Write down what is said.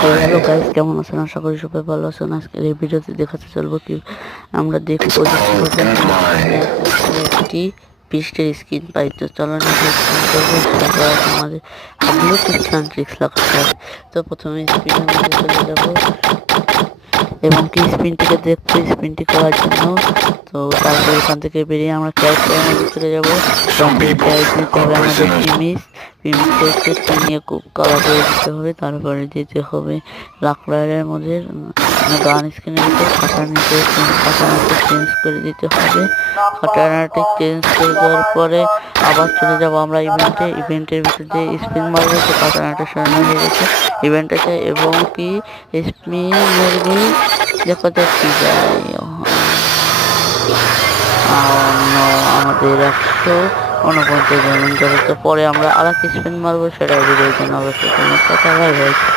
Hello guys, কেমন আছেন? আশা করি সবাই ভালো আছেন। আজকের এই ভিডিওতে দেখাতে চলবো কি আমরা দেখবো যে একটি পৃষ্ঠের স্ক্রিন পাই। তো চলুন আমাদের আগ্রহ টিপস অ্যান্ড ট্রিক্স লাগাতে হবে। তো প্রথমে স্ক্রিনের মধ্যে চলে যাব এবং কি স্পিনটিকে দেখবো স্পিনটি করার জন্য। তো তারপর এখান থেকে বেরিয়ে আমরা ক্যারেক্টারের মধ্যে চলে যাবো। ক্যারেক্টার দিতে হবে আমাদের প্রিমিসকে নিয়ে খুব কালার করে দিতে হবে। তারপরে দিতে হবে লাকড়ারের মধ্যে গান স্ক্রিনের ভিতরে খাটানাটি চেঞ্জ করে দিতে হবে। খাটানাটি চেঞ্জ করে দেওয়ার পরে আবার চলে যাবো আমরা ইভেন্টের ভিতরে স্পিন মারবো। তো খাটানাটা সরানো হয়ে গেছে ইভেন্টটাতে এবং কি স্পিন মেরবি দেখা যাক কি যায়। আমাদের 149 জন গেল। তো পরে আমরা আর এক স্পিন মারবো, সেটা ভিডিওর জন্য অবশ্যই কোনো কথা ভাই।